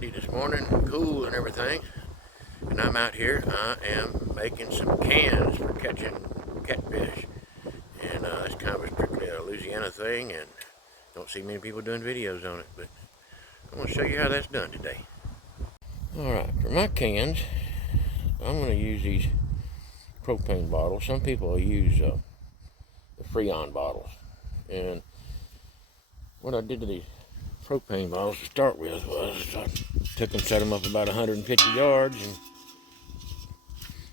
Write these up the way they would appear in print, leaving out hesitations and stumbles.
windy this morning, cool and everything. And I'm out here. I am making some cans for catching catfish. And it's kind of strictly a Louisiana thing, and don't see many people doing videos on it. But I'm going to show you how that's done today. Alright, for my cans, I'm going to use these propane bottles. Some people use the Freon bottles. And what I did to these propane bottles to start with was I took them, set them up about 150 yards, and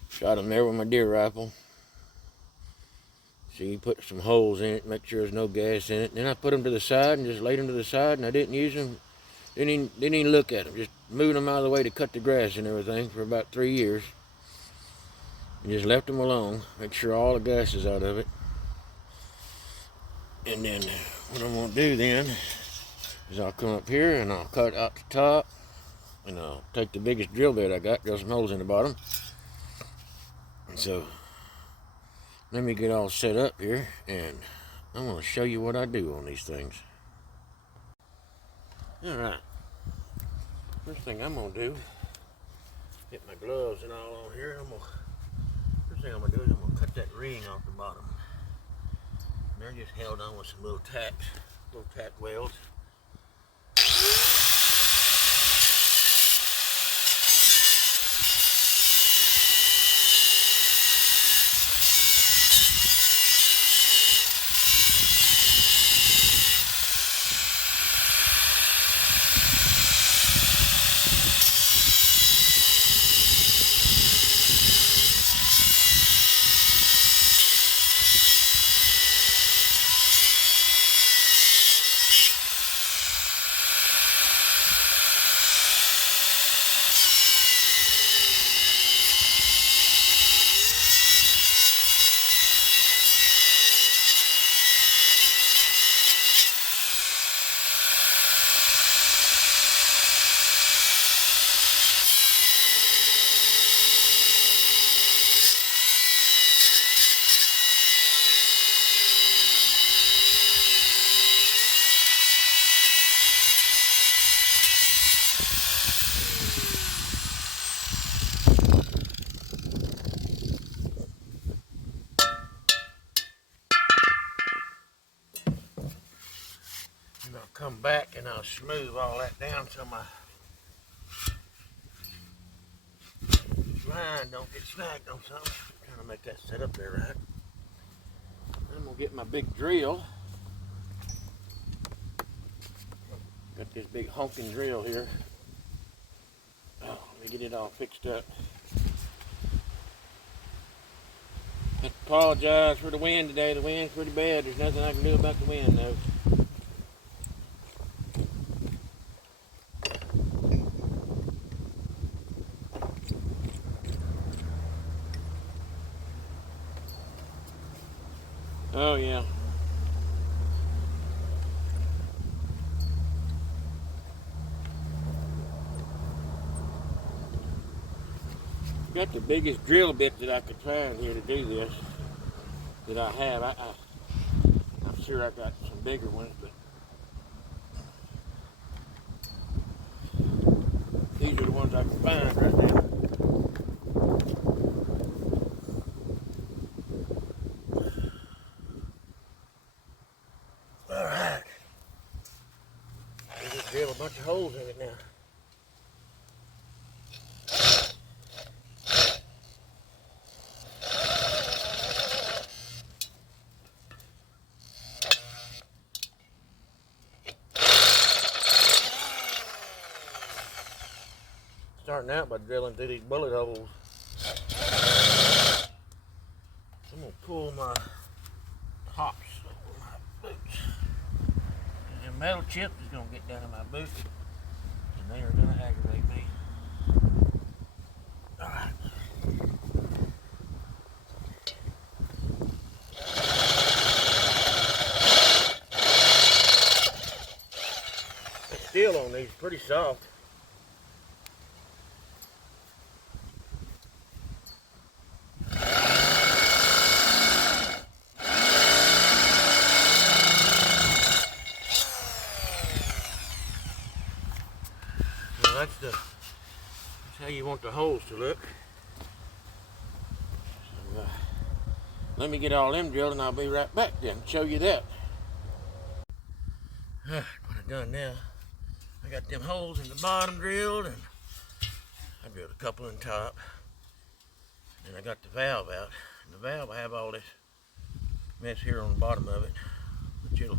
shot them there with my deer rifle. See, put some holes in it, make sure there's no gas in it. Then I put them to the side and just laid them to the side, and I didn't use them, didn't even look at them. Just moved them out of the way to cut the grass and everything for about 3 years. And just left them alone, make sure all the gas is out of it. And then what I'm going to do then is I'll come up here and I'll cut out the top, and I'll take the biggest drill bit I got, drill some holes in the bottom. And so let me get all set up here, and I'm going to show you what I do on these things. Alright, first thing I'm going to do, get my gloves and all on here. First thing I'm going to do is I'm going to cut that ring off the bottom. And they're just held on with some little tack welds. And I'll come back and I'll smooth all that down so my line don't get snagged on something. I'm trying to make that set up there right. I'm going to get my big drill. Got this big honking drill here. Oh, let me get it all fixed up. I apologize for the wind today. The wind's pretty bad. There's nothing I can do about the wind though. Oh yeah. Got the biggest drill bit that I could find here to do this that I have. I'm sure I got some bigger ones, but these are the ones I can find right now. Alright. I just drill a bunch of holes in it now. Starting out by drilling through these bullet holes. I'm going to pull my tops over my boots. And the metal chip is going to get down in my boots, and they are going to aggravate me. Alright. The steel on these is pretty soft. that's how you want the holes to look. So, let me get all them drilled and I'll be right back then and show you that. What I've done now, I got them holes in the bottom drilled, and I drilled a couple in the top, and I got the valve out. And the valve, I have all this mess here on the bottom of it, which it'll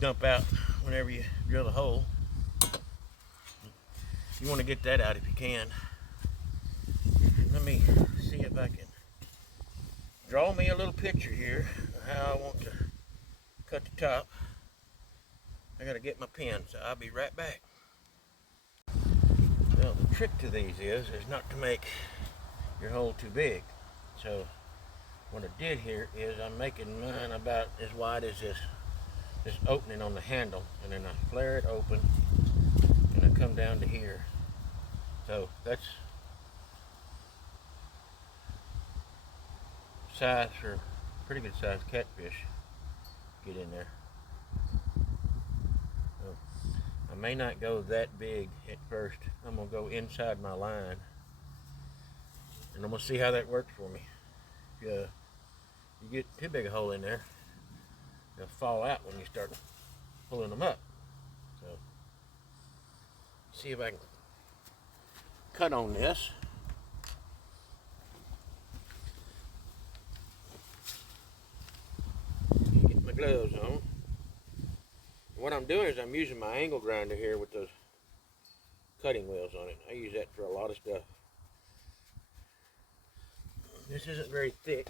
dump out whenever you drill a hole. You want to get that out if you can. Let me see if I can draw me a little picture here of how I want to cut the top. I gotta get my pen, so I'll be right back. Well, the trick to these is not to make your hole too big. So what I did here is I'm making mine about as wide as this opening on the handle, and then I flare it open and I come down to here. So that's size for pretty good sized catfish. Get in there. I may not go that big at first. I'm going to go inside my line, and I'm going to see how that works for me. If you get too big a hole in there, they'll fall out when you start pulling them up. So, see if I can cut on this. Get my gloves on. What I'm doing is I'm using my angle grinder here with those cutting wheels on it. I use that for a lot of stuff. This isn't very thick.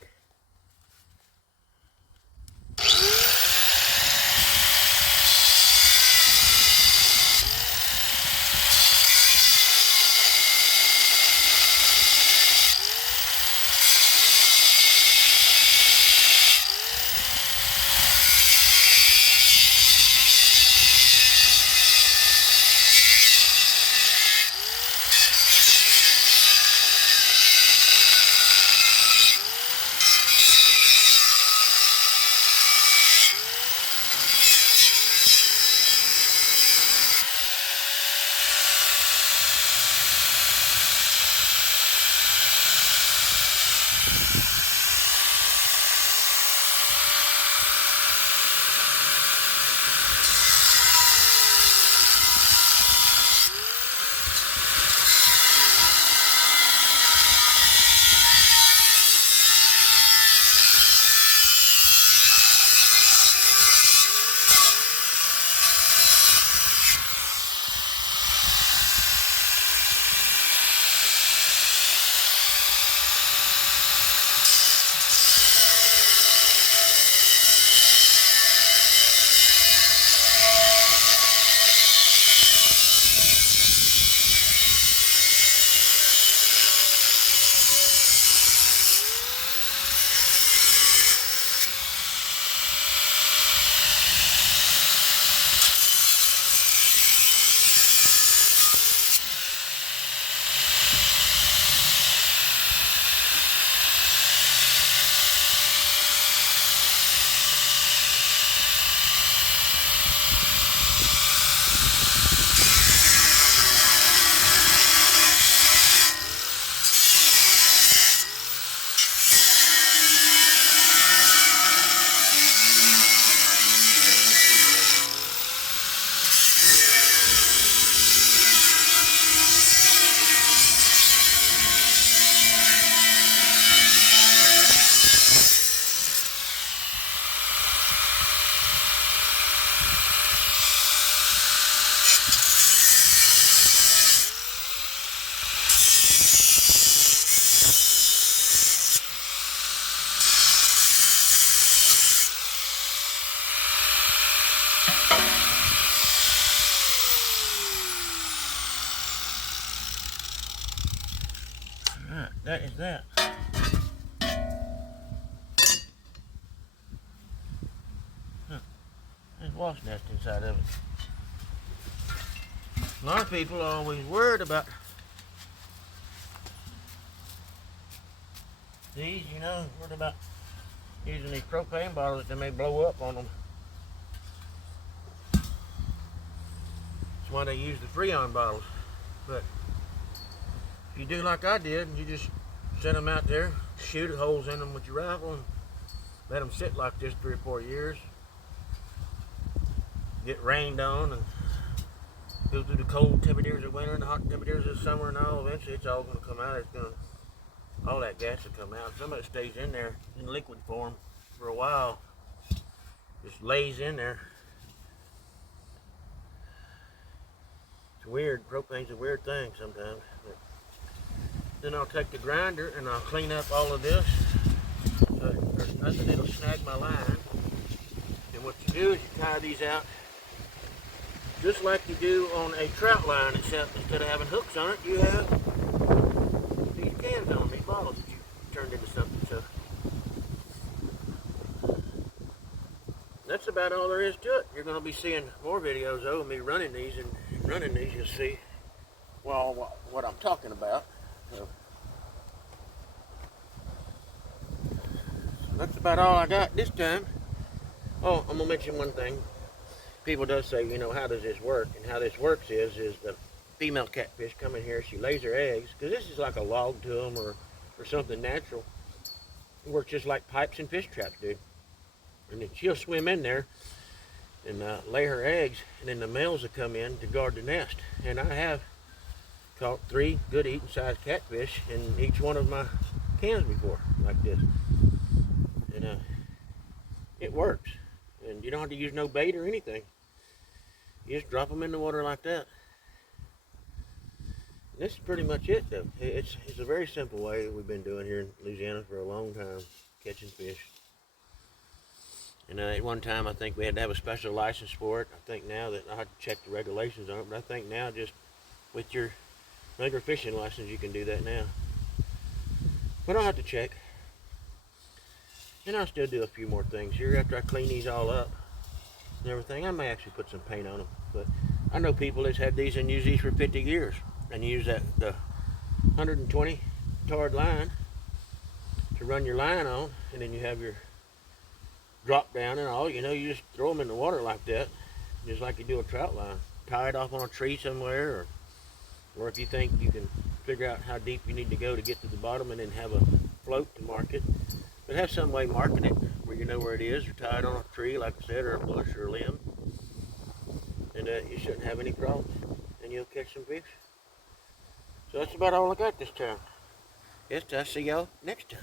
Alright, that is that. There's a wasp nest inside of it. A lot of people are always worried about these, you know, worried about using these propane bottles that they may blow up on them. That's why they use the Freon bottles. But if you do like I did, you just set them out there, shoot holes in them with your rifle, and let them sit like this 3 or 4 years, get rained on, and go through the cold temperatures of winter and the hot temperatures of summer and all. Eventually it's all going to come out. All that gas will come out. Some of it stays in there in liquid form for a while, just lays in there. It's weird. Propane's a weird thing sometimes. But then I'll take the grinder and I'll clean up all of this so there's nothing that'll snag my line. And what you do is you tie these out just like you do on a trout line, except instead of having hooks on it, you have these cans on, these bottles that you turned into something. So that's about all there is to it. You're going to be seeing more videos though of me running these, and running these you'll see, well, what I'm talking about. So that's about all I got this time. Oh, I'm going to mention one thing. People does say, you know, how does this work? And how this works is the female catfish come in here, she lays her eggs, because this is like a log to them or something natural. It works just like pipes and fish traps do. And then she'll swim in there and lay her eggs, and then the males will come in to guard the nest. And I have caught 3 good eating sized catfish in each one of my cans before, like this. And it works. And you don't have to use no bait or anything. You just drop them in the water like that. And this is pretty much it though. It's a very simple way that we've been doing here in Louisiana for a long time, catching fish. And at one time I think we had to have a special license for it. I think now that I have to check the regulations on it, but I think now just with your regular fishing license you can do that now. But I'll have to check. And I'll still do a few more things here after I clean these all up and everything. I may actually put some paint on them, but I know people that's had these and used these for 50 years and use the 120 tard line to run your line on, and then you have your drop down and all. You know, you just throw them in the water like that, just like you do a trout line. Tie it off on a tree somewhere, or if you think you can figure out how deep you need to go to get to the bottom, and then have a float to mark it. But have some way marking it where you know where it is, or tie it on a tree, like I said, or a bush or a limb. And you shouldn't have any problems, and you'll catch some fish. So that's about all I got this time. Yes, I'll see y'all next time.